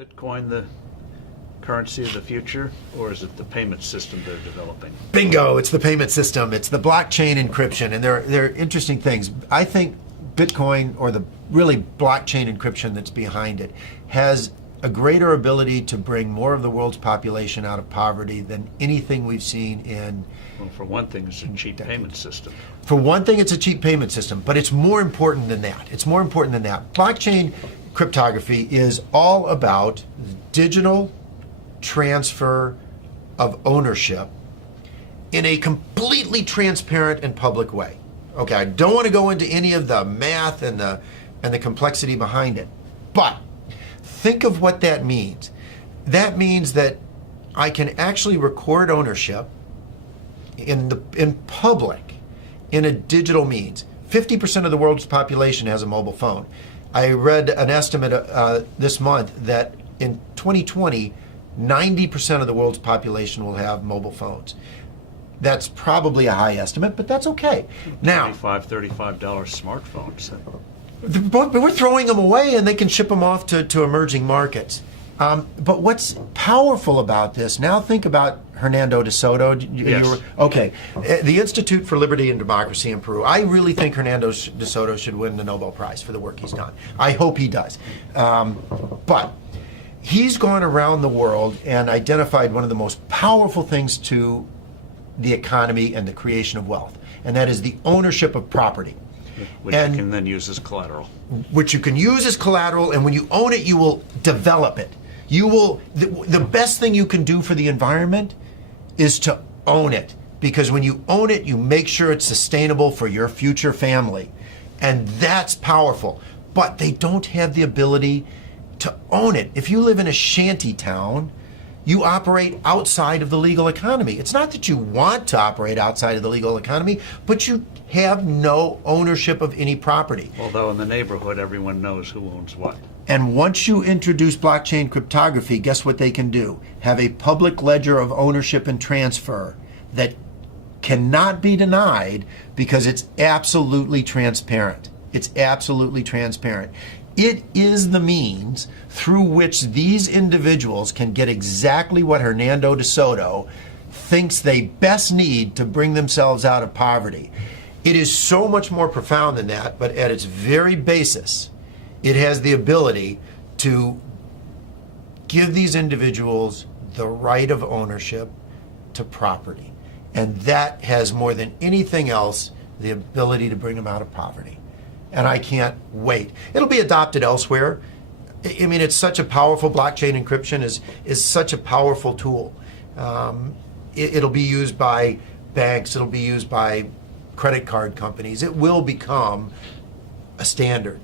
Bitcoin the currency of the future, or is it the payment system they're developing? Bingo, it's the payment system. It's the blockchain encryption, and they're interesting things. I think Bitcoin, or the really blockchain encryption that's behind it, has a greater ability to bring more of the world's population out of poverty than anything we've seen in... Well, for one thing, it's a cheap payment system. For one thing, it's a cheap payment system, but it's more important than that. It's more important than that. Blockchain cryptography is all about digital transfer of ownership in a completely transparent and public way. Okay, I don't want to go into any of the math and the complexity behind it, but think of what that means. That means that I can actually record ownership in public in a digital means. 50% of the world's population has a mobile phone. I read an estimate this month that in 2020, 90% of the world's population will have mobile phones. That's probably a high estimate, but that's okay. Now, $35 smartphones. But we're throwing them away, and they can ship them off to emerging markets. But what's powerful about this, now think about Hernando de Soto. Yes. Okay, the Institute for Liberty and Democracy in Peru. I really think Hernando de Soto should win the Nobel Prize for the work he's done. I hope he does. But he's gone around the world and identified one of the most powerful things to the economy and the creation of wealth, and that is the ownership of property. Which you can then use as collateral. Which you can use as collateral, and when you own it, you will develop it. You will, the best thing you can do for the environment is to own it, because when you own it, you make sure it's sustainable for your future family, and that's powerful. But they don't have the ability to own it. If you live in a shanty town, you operate outside of the legal economy. It's not that you want to operate outside of the legal economy, but you have no ownership of any property. Although in the neighborhood, everyone knows who owns what. And once you introduce blockchain cryptography, guess what they can do? Have a public ledger of ownership and transfer that cannot be denied, because it's absolutely transparent. It's absolutely transparent. It is the means through which these individuals can get exactly what Hernando de Soto thinks they best need to bring themselves out of poverty. It is so much more profound than that, but at its very basis, it has the ability to give these individuals the right of ownership to property. And that has, more than anything else, the ability to bring them out of poverty. And I can't wait. It'll be adopted elsewhere. I mean, it's such a powerful, blockchain encryption is such a powerful tool. It'll be used by banks, it'll be used by credit card companies. It will become a standard.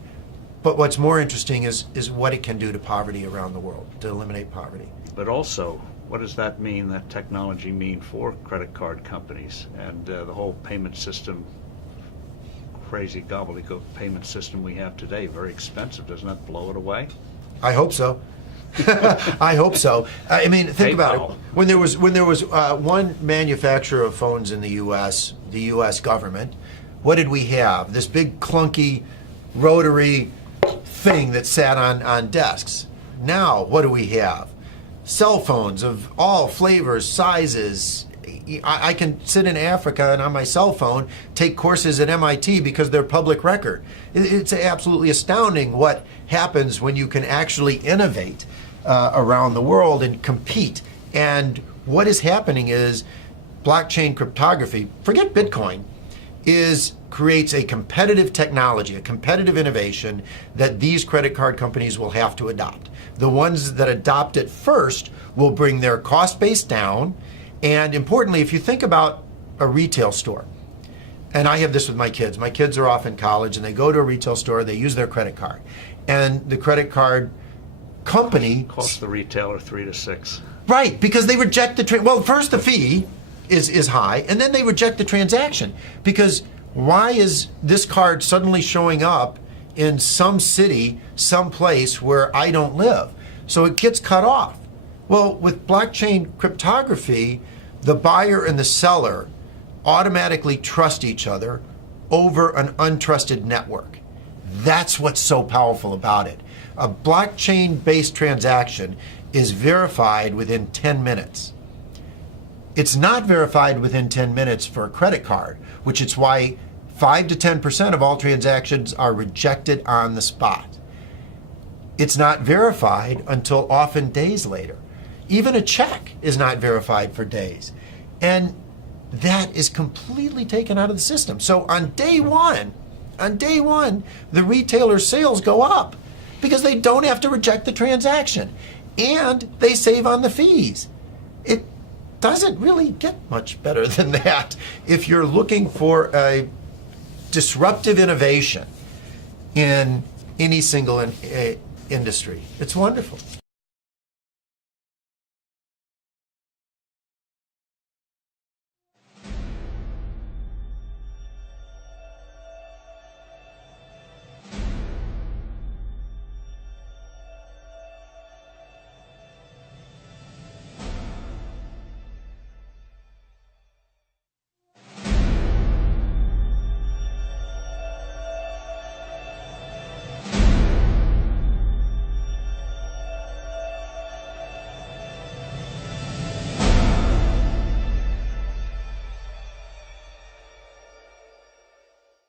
But what's more interesting is what it can do to poverty around the world, to eliminate poverty. But also, what does that mean, that technology mean for credit card companies and the whole payment system, crazy gobbledygook payment system we have today? Very expensive. Doesn't that blow it away? I hope so. I hope so. I mean, think about it. When there was one manufacturer of phones in the U.S. government, what did we have? This big clunky rotary thing that sat on desks. Now, what do we have? Cell phones of all flavors, sizes. I can sit in Africa and on my cell phone take courses at MIT because they're public record. It's absolutely astounding what happens when you can actually innovate around the world and compete. And what is happening is blockchain cryptography, forget Bitcoin, creates a competitive technology, a competitive innovation that these credit card companies will have to adopt. The ones that adopt it first will bring their cost base down. And importantly, if you think about a retail store, and I have this with my kids are off in college and they go to a retail store, they use their credit card. And the credit card company costs the retailer $3 to $6. Right, because they reject well, first the fee is high, and then they reject the transaction. Because why is this card suddenly showing up in some city, some place where I don't live? So it gets cut off. Well, with blockchain cryptography, the buyer and the seller automatically trust each other over an untrusted network. That's what's so powerful about it. A blockchain-based transaction is verified within 10 minutes. It's not verified within 10 minutes for a credit card, which is why 5 to 10% of all transactions are rejected on the spot. It's not verified until often days later. Even a check is not verified for days. And that is completely taken out of the system. So on day one, the retailer's sales go up because they don't have to reject the transaction and they save on the fees. It doesn't really get much better than that if you're looking for a disruptive innovation in any single industry. It's wonderful.